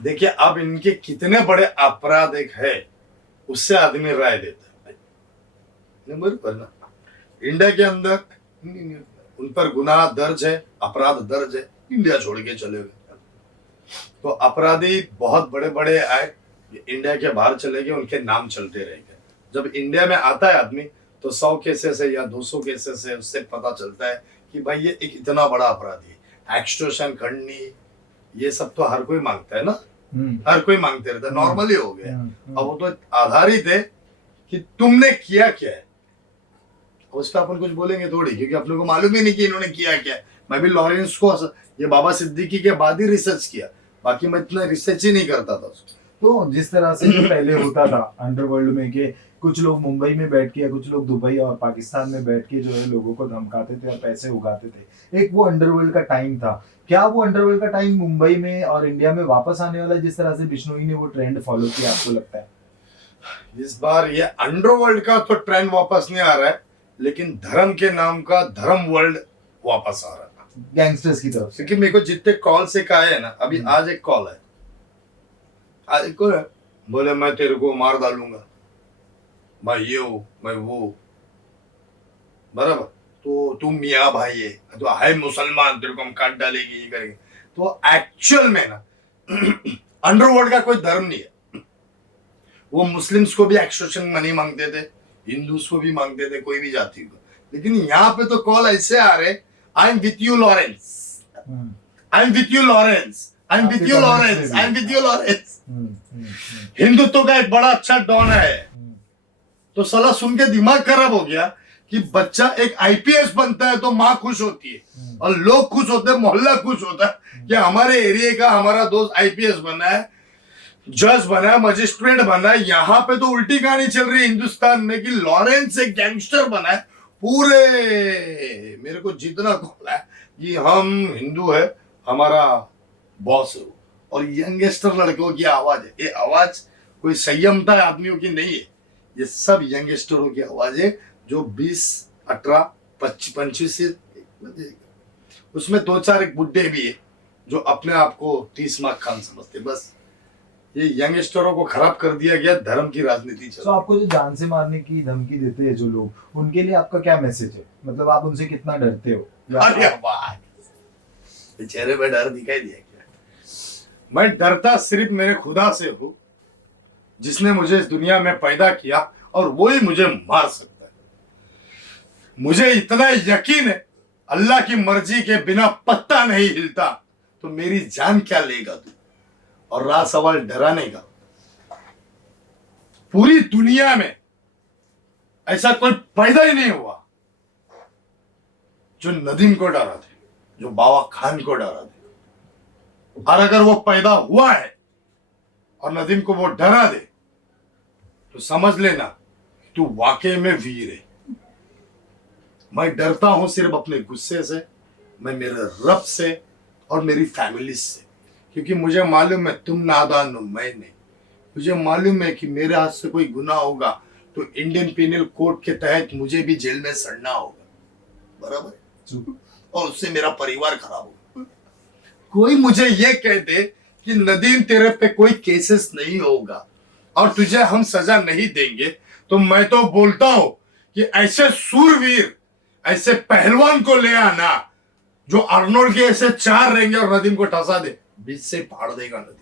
देखिए, अब इनके कितने बड़े अपराध एक है, उससे आदमी राय देता है, बराबर ना? इंडिया के अंदर उन पर गुनाह दर्ज है, अपराध दर्ज है, इंडिया छोड़ के चले गए। तो अपराधी बहुत बड़े बड़े आए, इंडिया के बाहर चले गए, उनके नाम चलते रहेंगे। जब इंडिया में आता है आदमी, तो 100 केसेस है या 200 केसेस है, उससे पता चलता है कि भाई ये एक इतना बड़ा अपराधी है। एक्सटॉर्शन, खंडनी, ये सब तो हर कोई मांगता है ना, हर कोई मांगते रहता है, नॉर्मली हो गया। अब वो तो आधारित है कि तुमने किया क्या है, उस पर अपन कुछ बोलेंगे थोड़ी, क्योंकि अपने को मालूम ही नहीं कि इन्होंने किया क्या है। मैं भी लॉरेंस को, ये बाबा सिद्दीकी के बाद ही रिसर्च किया, बाकी मैं इतना रिसर्च ही नहीं करता था उसको। तो जिस तरह से जो पहले होता था अंडरवर्ल्ड में कि कुछ लोग मुंबई में बैठ के या कुछ लोग दुबई और पाकिस्तान में बैठ के जो है लोगों को धमकाते थे और पैसे उगाते थे, एक वो अंडरवर्ल्ड का टाइम था। क्या वो अंडरवर्ल्ड का टाइम मुंबई में और इंडिया में वापस आने वाला है, जिस तरह से बिश्नोई ने वो ट्रेंड फॉलो किया, आपको लगता है? इस बार ये अंडरवर्ल्ड का तो ट्रेंड वापस नहीं आ रहा है, लेकिन धर्म के नाम का धर्म वर्ल्ड वापस आ रहा है गैंगस्टर्स की तरफ से। क्योंकि मेरे को जितने कॉल से कहा है ना, अभी आज एक कॉल है, आज एक कॉल है, बोले मैं तेरे को मार डालूंगा, मैं ये हूँ, मैं वो, बराबर, तो तू मियाँ भाई है, तो है मुसलमान, तेरे को हम काट डालेंगे, ये करेंगे। तो एक्चुअल में ना अंडरवर्ल्ड का कोई धर्म नहीं है। वो मुस्लिम्स को भी एक्सटॉर्शन मनी मांगते थे, हिंदूस को भी मांगते थे, कोई भी जाति को। लेकिन यहाँ पे तो कॉल ऐसे आ रहे, I am with you Lawrence, I am with you Lawrence, I am with you Lawrence, I am with you Lawrence. Hindutva का एक बड़ा अच्छा डॉन है। तो साला सुन के दिमाग खराब हो गया कि बच्चा एक आईपीएस बनता है तो माँ खुश होती है और लोग खुश होते हैं, मोहल्ला खुश होता है कि हमारे एरिया का हमारा दोस्त आईपीएस बना है। जज बना, मजिस्ट्रेट बना। यहाँ पे तो उल्टी कहानी चल रही है हिंदुस्तान में कि लॉरेंस एक गैंगस्टर बना है। पूरे मेरे को जितना खोला है कि हम हिंदू है, हमारा बॉस है वो। और यंगस्टर लड़कों की आवाज है। ये आवाज कोई संयमता आदमियों की नहीं है, ये सब यंगस्टरों की आवाज है जो 20, 18, 25 से, उसमें 2-4 एक बुड्ढे भी है जो अपने आप को 30 मार्क खान समझते। बस ये यंगस्टरों को खराब कर दिया गया, धर्म की राजनीति चल। तो आपको जो जान से मारने की धमकी देते हैं जो लोग, उनके लिए आपका क्या मैसेज है? मतलब आप उनसे कितना डरते हो? अरे वाह, चेहरे पे डर दिखाई दिया क्या? मैं डरता सिर्फ मेरे खुदा से हूं जिसने मुझे इस दुनिया में पैदा किया, और वो ही मुझे मार सकता है। मुझे इतना यकीन है अल्लाह की मर्जी के बिना पत्ता नहीं हिलता, तो मेरी जान क्या लेगा तू? और रहा सवाल डराने का, पूरी दुनिया में ऐसा कोई पैदा ही नहीं हुआ जो नदीम को डरा दे, जो बाबा खान को डरा दे। और अगर वो पैदा हुआ है और नदीम को वो डरा दे, तो समझ लेना तू वाकई में वीर है। मैं डरता हूं सिर्फ अपने गुस्से से, मैं मेरे रब से और मेरी फैमिली से, क्योंकि मुझे मालूम है तुम नादान हो, मैं नहीं। मुझे मालूम है कि मेरे हाथ से कोई गुनाह होगा तो इंडियन पिनल कोड के तहत मुझे भी जेल में सड़ना होगा, बराबर? और उससे मेरा परिवार खराब होगा। कोई मुझे ये कह दे कि नदीम तेरे पे कोई केसेस नहीं होगा और तुझे हम सजा नहीं देंगे, तो मैं तो बोलता हूं कि ऐसे सूरवीर, ऐसे पहलवान को ले आना जो अर्नोल्ड के ऐसे 4 रहेंगे और नदीम को ठसा दे, बीच से फाड़ देगा नदीम।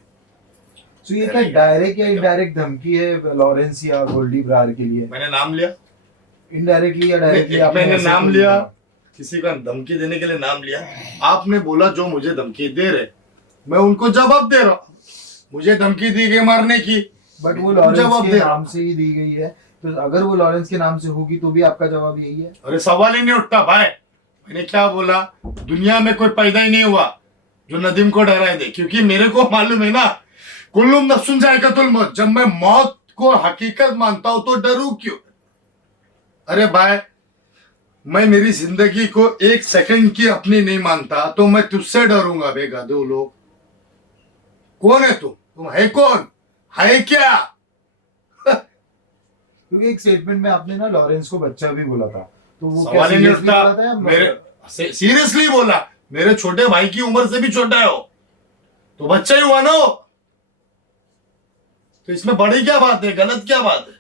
तो ये क्या डायरेक्ट या इनडायरेक्ट धमकी है लॉरेंस या गोल्डी ब्रार के लिए? मैंने नाम लिया इनडायरेक्टली या डायरेक्टली? मैंने नाम लिया, किसी का धमकी देने के लिए नाम लिया। आपने बोला जो मुझे धमकी दे रहे, मैं उनको जवाब दे रहा हूं। मुझे धमकी दी गई मारने की, बट वो लॉरेंस के नाम से ही दी गई है, तो अगर वो लॉरेंस के नाम से होगी तो भी आपका जवाब यही है? अरे सवाल ही नहीं उठता भाई। मैंने क्या बोला? दुनिया में कोई पैदा ही नहीं हुआ जो नदीम को डराए दे, क्योंकि मेरे को मालूम है ना, कुल्लुम नफ्सुन जायकातुल मौत। जब मैं मौत को हकीकत मानता हूं तो डरूं क्यों? अरे भाई, मैं मेरी जिंदगी को 1 सेकंड की अपनी नहीं मानता तो मैं तुझसे डरूंगा बे गधे लोग। कौन है तुम है कौन? है क्या? क्योंकि एक स्टेटमेंट में आपने ना लॉरेंस को बच्चा भी बोला था, तो वो क्या सवाल ही नहीं सीरियसली उठता। बोला था या मेरे सीरियसली बोला, मेरे छोटे भाई की उम्र से भी छोटा है वो, तो बच्चा ही हुआ ना वो। तो इसमें बड़ी क्या बात है? गलत क्या बात है?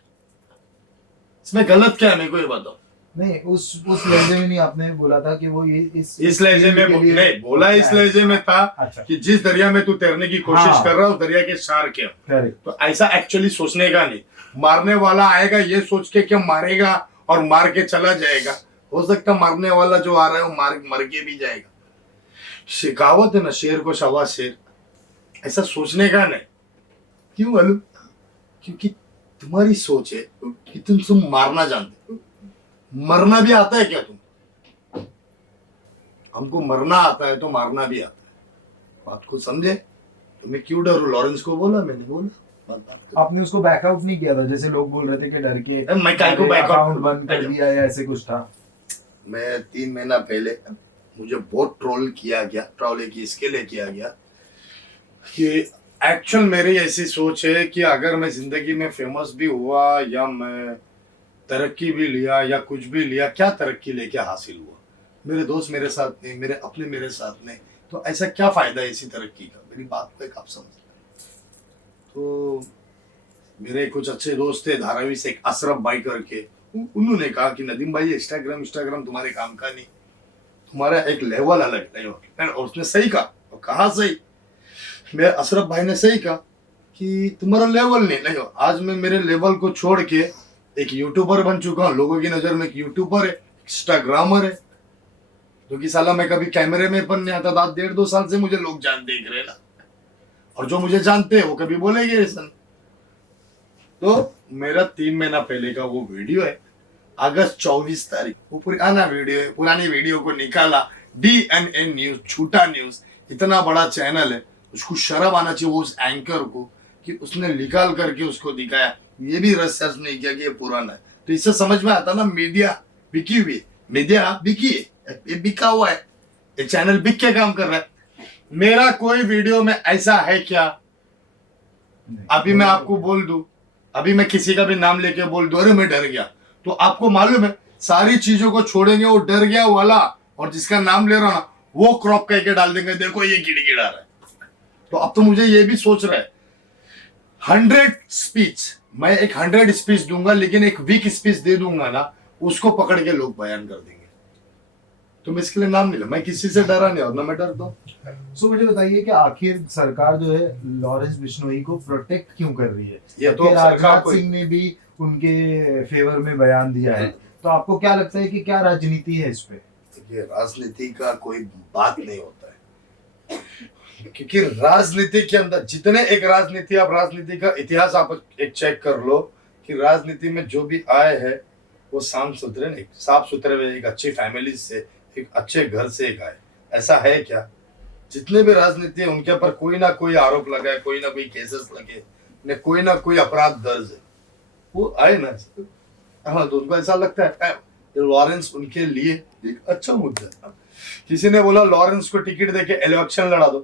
इसमें गलत क्या है, मेरे को ये बताओ। नहीं, उस लहजे में नहीं आपने बोला था कि वो ये इस लहजे में नहीं बोला, इस लहजे में था अच्छा। कि जिस दरिया में तू तैरने की कोशिश हाँ। कर रहा है उस दरिया के शार्क है। करेक्ट। तो ऐसा एक्चुअली सोचने का नहीं, मारने वाला आएगा ये सोच के कि मारेगा और मार के चला जाएगा। हो सकता मारने वाला जो आ रहा है वो मर के भी जाएगा। शिकावत है ना, शेर को शवा शेर, ऐसा सोचने का नहीं। क्यों बोलू? क्योंकि तुम्हारी सोच है कि तुम मारना जानते हो। मरना भी आता है क्या तुम? हमको मरना आता है तो मारना भी आता है। बात को समझे? तो मैं क्यों डरू? लॉरेंस को बोला, मैंने बोला। आपने उसको बैकआउट नहीं किया था जैसे लोग बोल रहे थे कि डर के मैं काय को बैकआउट अकाउंट बंद कर दिया या ऐसे कुछ था? मैं 3 महीना पहले मुझे बहुत ट्रोल किया गया, ट्रोल की इसके लिए किया गया कि एक्चुअल मेरी ऐसी सोच है कि अगर मैं जिंदगी में फेमस भी हुआ या मैं तरक्की भी लिया या कुछ भी लिया, क्या तरक्की लेके हासिल हुआ? मेरे दोस्त मेरे साथ नहीं, मेरे अपने मेरे साथ नहीं, तो ऐसा क्या फायदा है इसी तरक्की का? मेरी बात को एक आप समझ। तो मेरे कुछ अच्छे दोस्त थे धारावी से, एक अशरफ भाई करके, उन्होंने कहा कि नदीम भाई इंस्टाग्राम तुम्हारे काम का नहीं, तुम्हारा एक लेवल अलग है। और उसने सही कहा। और कहा सही? मेरे अशरफ भाई ने सही कहा कि तुम्हारा लेवल नहीं हो। आज मैं मेरे लेवल को छोड़ के एक यूट्यूबर बन चुका हूँ। लोगों की नजर में एक यूट्यूबर है, इंस्टाग्रामर है, जो कि साला मैं कभी कैमरे में पर नहीं आता था। 1.5-2 साल से मुझे लोग देख रहे ना, और जो मुझे जानते हैं वो कभी बोलेंगे ऐसा। तो मेरा 3 महीना पहले का वो वीडियो है, अगस्त 24 तारीख, वो पुराना वीडियो है। पुरानी वीडियो को निकाला, DNN न्यूज, झूठा न्यूज, इतना बड़ा चैनल है, उसको शर्म आना चाहिए वो उस एंकर को कि उसने निकाल करके उसको दिखाया, ये भी रिसर्च नहीं किया कि ये पुराना है। तो इससे समझ में आता ना, मीडिया बिकी हुई है, मीडिया बिकी है, ये बिका हुआ है, ये चैनल बिक के काम कर रहा है। मेरा कोई वीडियो में ऐसा है क्या? नहीं। अभी मैं आपको बोल दूं, अभी मैं किसी का भी नाम लेके बोल दूं अरे मैं डर गया, तो आपको मालूम है सारी चीजों को छोड़ेंगे, वो डर गया वाला और जिसका नाम ले रहा ना वो क्रॉप करके डाल देंगे, देखो ये गिड़गिड़ा रहा है। तो अब तो मुझे ये भी सोच रहा है 100 स्पीच, मैं एक 100 स्पीच दूंगा, लेकिन एक वीक स्पीच दे दूंगा ना, उसको पकड़ के लोग बयान कर देंगे। तो मैं इसके लिए नाम नहीं ले, मैं किसी से डरा नहीं और ना मैं डरता हूं। सो मुझे बताइए कि आखिर सरकार जो है लॉरेंस बिश्नोई को प्रोटेक्ट क्यों कर रही है? ये तो कि सरकार राजनाथ को, सिंह ने भी उनके फेवर में बयान दिया है, तो आपको क्या लगता है कि क्या राजनीति है इस पे? ये राजनीति का कोई बात नहीं होता है, क्योंकि राजनीति के अंदर जितने एक राजनीति, आप राजनीति का इतिहास आप एक चेक कर लो कि राजनीति में जो भी आए हैं वो साफ सुथरे नहीं, साफ सुथरे एक अच्छी फैमिली से, एक अच्छे घर से एक आए। ऐसा है क्या? जितने भी राजनीति है उनके ऊपर कोई ना कोई आरोप लगा है, कोई ना कोई केसेस लगे, ने कोई ना कोई अपराध दर्ज है, वो आए ना। हाँ, तो उनको ऐसा लगता है लॉरेंस उनके लिए एक अच्छा मुद्दा है। किसी ने बोला लॉरेंस को टिकट देके इलेक्शन लड़ा दो,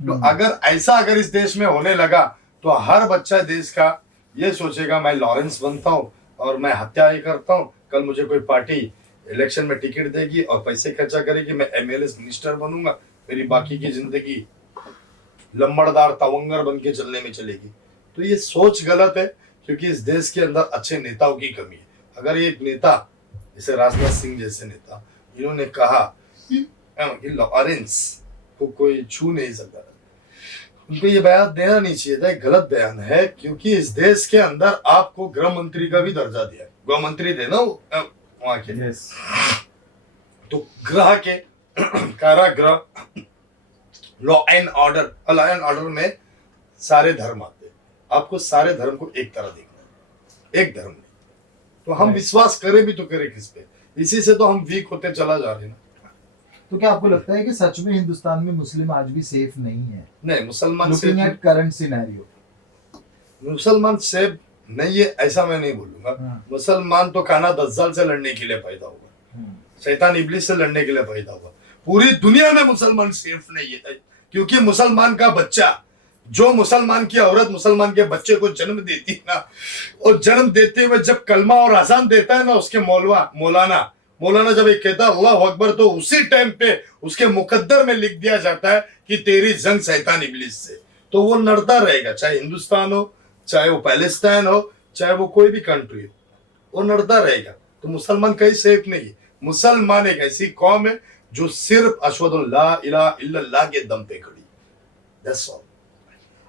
तो अगर ऐसा अगर इस देश में होने लगा तो हर बच्चा देश का ये सोचेगा मैं लॉरेंस बनता हूँ और मैं हत्या ही करता हूँ, कल मुझे कोई पार्टी इलेक्शन में टिकट देगी और पैसे खर्चा करेगी, मैं एमएलए मिनिस्टर बनूंगा, मेरी बाकी की जिंदगी लंबड़दार तवंगर बन के चलने में चलेगी। तो ये सोच गलत है, क्योंकि इस देश के अंदर अच्छे नेताओं की कमी है। अगर एक नेता जैसे राजनाथ सिंह जैसे नेता, इन्होंने कहा कि लॉरेंस को कोई छू नहीं सकता, उनको ये बयान देना नहीं चाहिए था, एक गलत बयान है, क्योंकि इस देश के अंदर आपको गृह मंत्री का भी दर्जा दिया है, गृह मंत्री देना वहां के। yes. तो गृह के कारागृह, लॉ एंड ऑर्डर में सारे धर्म आते हैं, आपको सारे धर्म को एक तरह देखना है, एक धर्म नहीं। तो हम विश्वास करें भी तो करें किस पे? इसी से तो हम वीक होते चला जा रहे हैं ना। तो क्या आपको लगता है कि सच में हिंदुस्तान में मुस्लिम आज भी सेफ नहीं है? नहीं, मुसलमान लुकिंग एट करंट सिनेरियो, मुसलमान सेफ नहीं है ऐसा मैं नहीं बोलूंगा। मुसलमान तो खाना दज्जाल से लड़ने के लिए पैदा हुआ, शैतान इब्लिस से लड़ने के लिए पैदा हुआ। पूरी दुनिया में मुसलमान सेफ नहीं है, क्योंकि मुसलमान का बच्चा, जो मुसलमान की औरत मुसलमान के बच्चे को जन्म देती है ना, और जन्म देते हुए जब कलमा और अजान देता है ना, उसके मौलाना जब एक कहता है अल्लाह अकबर, तो उसी टाइम पे उसके मुकद्दर में लिख दिया जाता है कि तेरी जंग शैतान इब्लिस से। तो वो लड़ता रहेगा, चाहे हिंदुस्तान हो, चाहे वो पैलेस्टाइन हो, चाहे वो कोई भी कंट्री हो, वो लड़ता रहेगा। तो मुसलमान कहीं सेफ नहीं है। मुसलमान एक ऐसी कौम है जो सिर्फ अशहदु ला इलाहा इल्लल्लाह के दम पे खड़ी। That's all.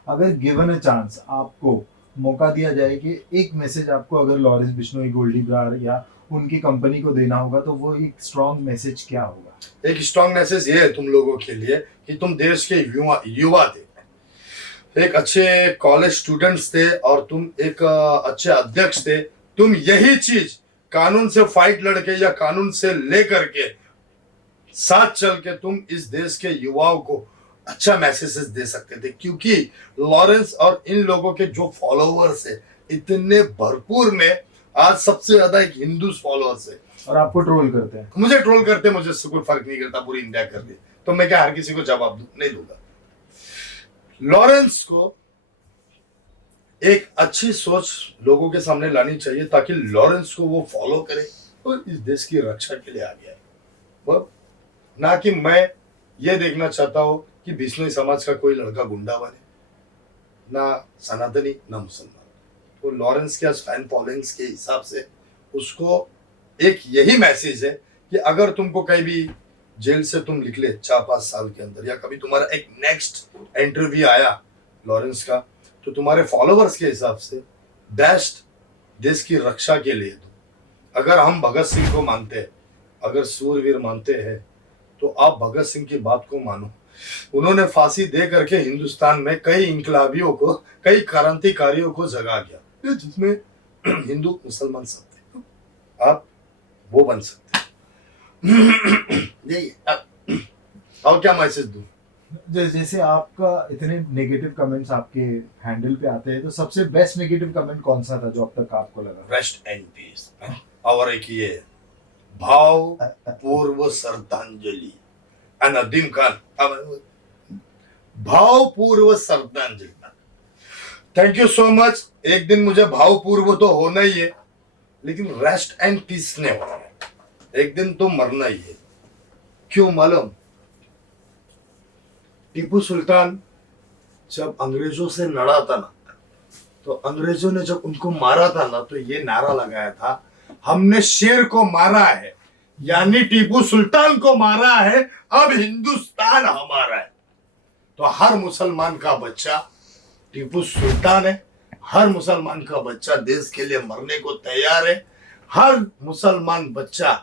अगर गिवन अ चांस आपको मौका दिया जाए कि एक मैसेज आपको अगर लॉरेंस बिश्नोई, गोल्डी ब्रार या उनकी कंपनी को देना होगा, तो वो एक स्ट्रॉन्ग मैसेज क्या होगा? एक स्ट्रॉन्ग मैसेज ये है तुम लोगों के लिए कि तुम देश के युवा थे, एक अच्छे कॉलेज स्टूडेंट्स थे और तुम एक अच्छे अध्यक्ष थे। तुम यही चीज कानून से फाइट लड़के या कानून से लेकर के साथ चल के तुम इस देश के युवाओं को अच्छा मैसेजेस दे सकते थे, क्योंकि लॉरेंस और इन लोगों के जो फॉलोवर्स है इतने भरपूर में, आज सबसे ज्यादा एक हिंदू फॉलोअर्स है। और आपको ट्रोल करते हैं? मुझे ट्रोल करते, मुझे इससे कोई फर्क नहीं करता, पूरी इंडिया कर दे, तो मैं क्या हर किसी को जवाब नहीं दूंगा। लॉरेंस को एक अच्छी सोच लोगों के सामने लानी चाहिए, ताकि लॉरेंस को वो फॉलो करे और इस देश की रक्षा के लिए आगे आए। वो ना कि मैं ये देखना चाहता हूं कि बिश्नोई समाज का कोई लड़का गुंडा बने, ना सनातनी ना मुसलमान। तो लॉरेंस के फैन फॉलोइंग्स के हिसाब से उसको एक यही मैसेज है कि अगर तुमको कहीं भी जेल से तुम निकले 4-5 साल के अंदर, या कभी तुम्हारा एक नेक्स्ट इंटरव्यू आया लॉरेंस का, तो तुम्हारे फॉलोवर्स के हिसाब से बेस्ट देश की रक्षा के लिए दो। अगर हम भगत सिंह को मानते हैं, अगर सूरवीर मानते हैं, तो आप भगत सिंह की बात को मानो। उन्होंने फांसी दे करके हिंदुस्तान में कई इंकलाबियों को, कई क्रांतिकारियों को जगा गया, जिसमें हिंदू मुसलमान सब थे। आप वो बन सकते हैं। यही और क्या मैसेज दूं? जैसे आपका इतने नेगेटिव कमेंट्स आपके हैंडल पे आते हैं, तो सबसे बेस्ट नेगेटिव कमेंट कौन सा था जो अब तक आपको लगा? Rest and peace. और एक ये भाव पूर्व श्रद्धांजलि, नदीम खान, भाव पूर्व श्रद्धांजलि। Thank you so much. एक दिन मुझे भाव पूर्व तो होना ही है, लेकिन रेस्ट एंड पीस नहीं होना है। एक दिन तो मरना ही है। क्यों मालूम? टीपू सुल्तान जब अंग्रेजों से लड़ा था ना, तो अंग्रेजों ने जब उनको मारा था ना, तो ये नारा लगाया था, हमने शेर को मारा है, यानी टीपू सुल्तान को मारा है, अब हिंदुस्तान हमारा है। तो हर मुसलमान का बच्चा टीपू सुल्तान है, हर मुसलमान का बच्चा देश के लिए मरने को तैयार है, हर मुसलमान बच्चा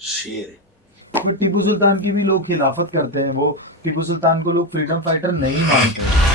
शेर है। बट टीपू सुल्तान की भी लोग खिलाफत करते हैं, वो टीपू सुल्तान को लोग फ्रीडम फाइटर नहीं मानते।